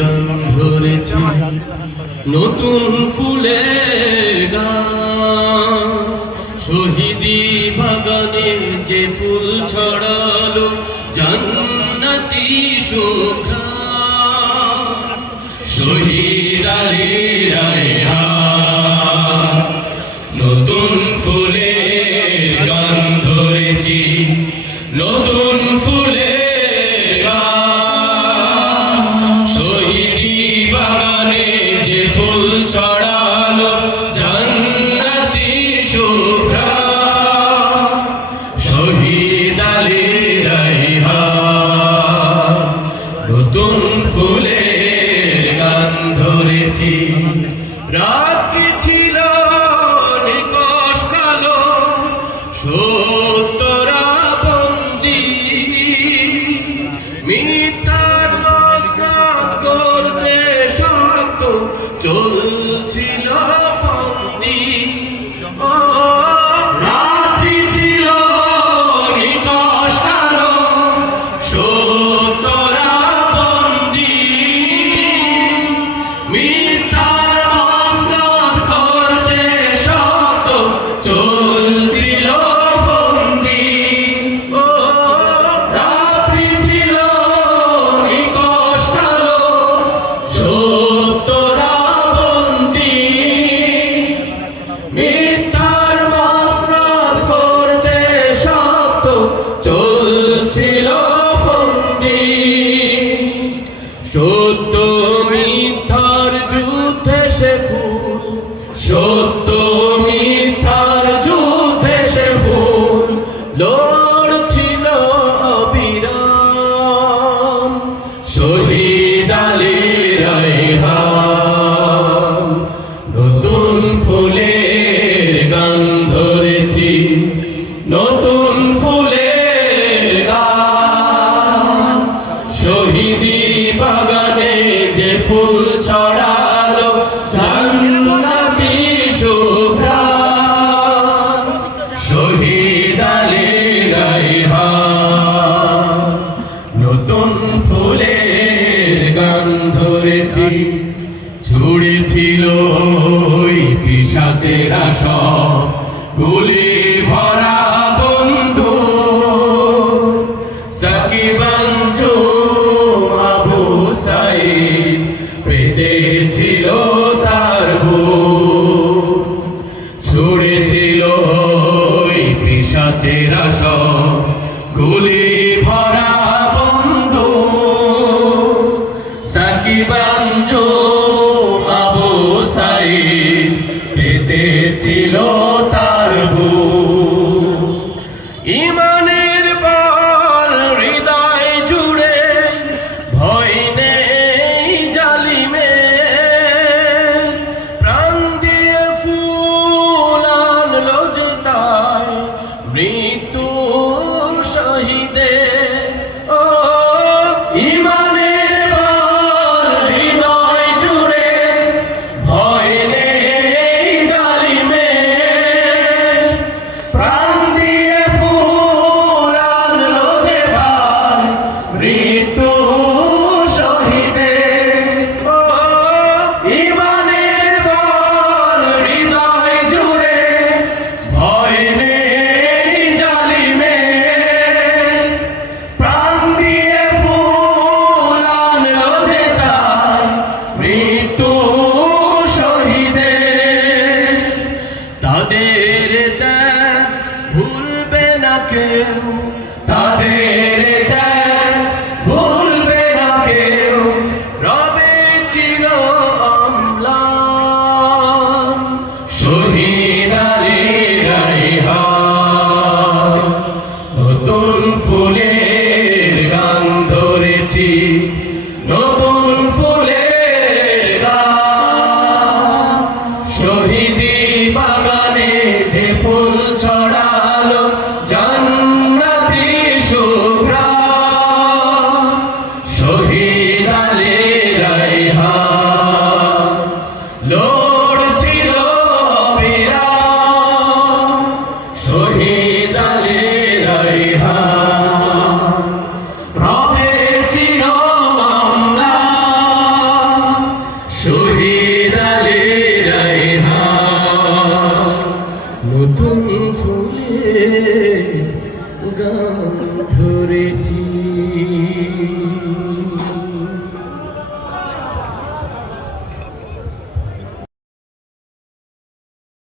গান ধরেছি, নতুন ফুলের গান। শহীদি বাগানে যে ফুল ছড়ালো জান্নাতি সুঘ্রাণ। শহীদ আলী রায়হান নতুন ফুলের গান ধরেছি, নতুন ফুলের গান। শহীদি বাগানে যে ফুল ছড়ালো জান্নাতি সুঘ্রাণ। শহীদ আলী রায়হান নতুন ফুলের গান ধরেছি। রাত্রি ছিল নিকষ কালো, সত্যরা বন্দী, মিথ্যার মসনদ করতে শক্ত চলছিল ফন্দি। রাত্রি ছিল নিকষ কালো, সত্যরা বন্দী, মিথ্যার মসনদ করতে শক্ত চলছিল ফন্দি। রাত্রি ছিল নিকষ কালো, সত্যরা বন্দী, মিথ্যার মসনদ করতে শক্ত চলছিল ফন্দি। সত্য মিথ্যার যুদ্ধে সে ফুল, সত্য মিথ্যার যুদ্ধে সে ফুল লড়ছিল অবিরাম। শহীদ আলী রায়হান নতুন ফুলের গান ধরেছি, নতুন ফুলের গান। শহীদি বাগানে যে ফুল ছড়ালো জান্নাতি সুঘ্রাণ। শহীদ আলী রায়হান নতুন ফুলের গান ধরেছি। ছুড়েছিল ওই পিশাচেরা সব গুলি ভরা বন্ধু, সাকিব আঞ্জুম আবু সাঈদ পেতেছিল তার বুক। ছুড়েছিল ওই পিশাচেরা সব গুলি ভরা বন্ধু, সাকিব আঞ্জুম আবু সাঈদ পেতেছিল তার বুক। ইমানের বল হৃদয় জুড়ে, ভয় নেই জালিমের। প্রাণ দিয়ে ফুল আনলো যে তাই মৃত্যু শহীদের। ও ইমানের বল হৃদয় গান ধরেছি।